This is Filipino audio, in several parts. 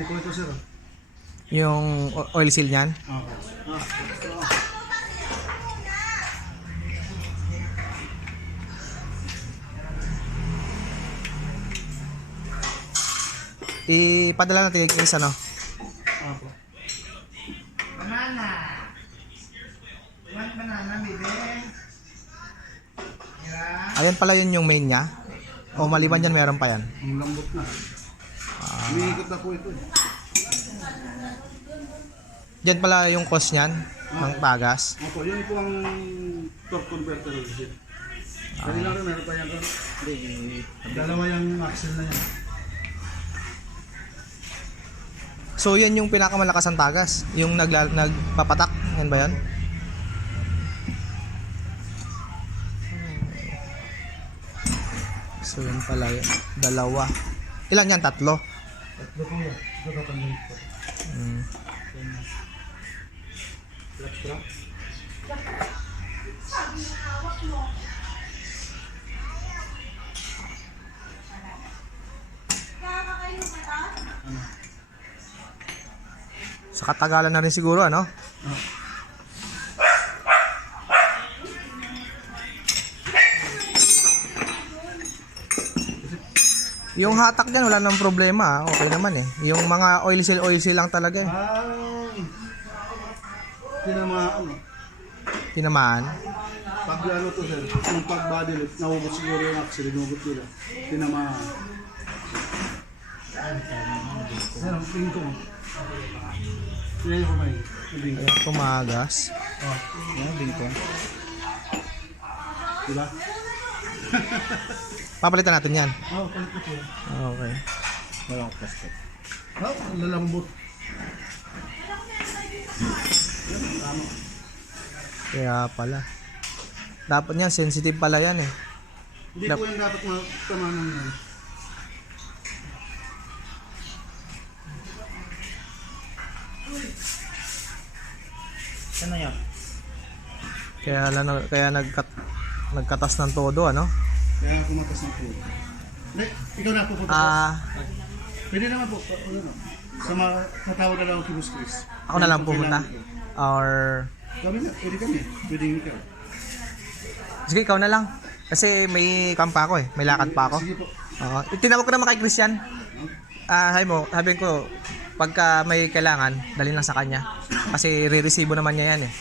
Hindi ko ito, sir. Yung oil seal niyan. Okay. Ipadala natin yung isa, no? Opo. Banana. One banana, baby. Yeah. Ayan pala yun yung main niya. O maliban dyan, meron pa yan. Ang lambot na. Umiikot na po ito. Dyan pala yung cost niyan, ng tagas. Opo, yun po ang torque converter. Dali lang rin, meron pa yan doon. Dalawa yung axle na yan. So yan yung pinakamalakas ang tagas, yung nagpapatak, yan ba yan? So yan pala yun, dalawa. Ilan yan? Tatlo? Tatlo po yan. Ito kapandang po. Clutch trap. Sa katagalan na rin siguro, ano? Yung hatak dyan, wala nang problema. Okay naman eh. Yung mga oil seal lang talaga eh. Ay! Tinamaan. Tinamaan. Pag ano to, sir, yung pag body lift, nahugot siguro yung axle, hinugot nila. Tinamaan. Sir, ang tingin ko. Tingin ko may. Ayan, tumagas. Oh, yan, tingin ko. Diba? Papalitan natin yan. Oh, palit ko po. Okay. Walang plastic. Oh, lalambot. Tama. Kaya pala. Dapat yan, sensitive pala yan eh. Hindi po yung dapat matamanan yan. Ano yan? Kaya nagkatas ng todo, ano? Kaya kumatas ng po. Hindi, ikaw na pupunta po. Pwede naman po. Matawag na lang ako kay Boss Chris. Ako na lang pumunta. Or Kami na, pwede kami. Pwede ikaw. sige, ikaw na lang. Kasi may kampa ako eh. May lakad pa ako. Sige po. Oo. Tinawag ko naman kay Christian. Sabi ko, pagka may kailangan, dalhin lang sa kanya. Kasi re-resibo naman niya yan eh.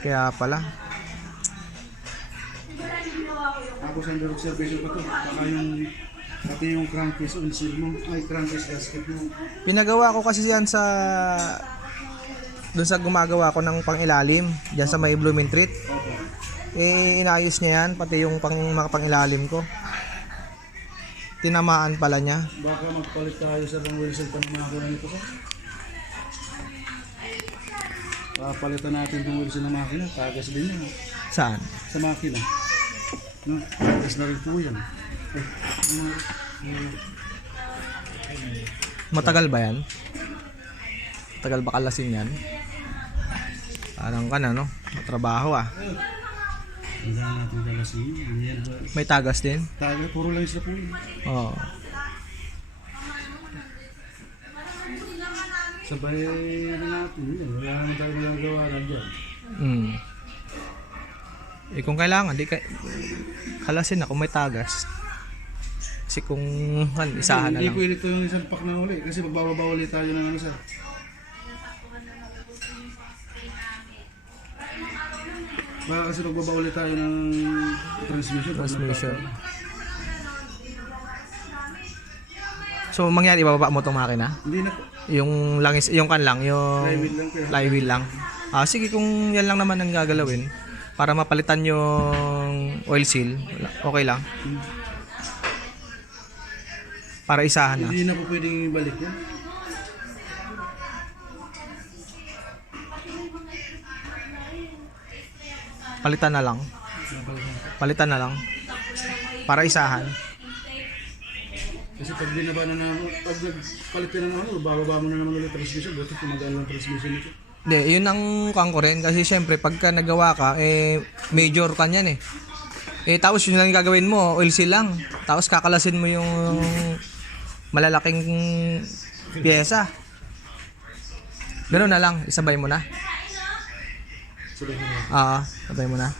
Kaya pala. Tapos under observation pa to. Baka yung crankcase on seal mo. Ay, crankcase gasket mo. Pinagawa ko kasi yan doon sa gumagawa ko ng pangilalim, diyan sa may Blooming Treat. Okay. Inayos niya yan, pati yung mga pangilalim ko. Tinamaan pala niya. Baka magpalit tayo sa ng wheelset pa ng makina nito, sir. Papalitan natin yung wheelset ng makina. Tagas din yan. Saan? Sa makina. No? Tagas na rin po yan. Matagal ba yan? Matagal ba kalasin yan? Parang ka na, no? Matrabaho ah. Ang dami natin dalasin. May tagas din? Tagas, puro lang sila po yun. Oo. Sabay na natin yun. Wala naman tayo magagawa lang dyan. Kung kailangan, kalasin na kung may tagas. Kasi kung isahan na Hindi lang. pwede ito yung isang pack na uli. Kasi magbababa ulit tayo ng ano, sir. Baka kasi magbaba ulit tayo ng transmission. So mangyari, ibababa mo itong makina? Hindi na po. Yung langis, yung kan lang, yung Flywheel lang po. flywheel lang. Sige, kung yan lang naman ang gagalawin para mapalitan yung oil seal, okay lang. Para isahan na. Hindi na po pwedeng ibalik yan. Palitan na lang. Palitan na lang. Para isahan. Kasi pag binaba na naman, pag nagpalit ka na naman, bababa mo na naman ulit transmission. Buti tumagaan lang transmission ito. Hindi, yun ang kuhan ko rin. Kasi syempre, pagka nagawa ka, major ka niyan eh. Tapos yun lang yung gagawin mo, oil seal lang. Tapos kakalasin mo yung malalaking pyesa. Ganun na lang, isabay mo na. Sabihin mo. Oo, sabay mo na.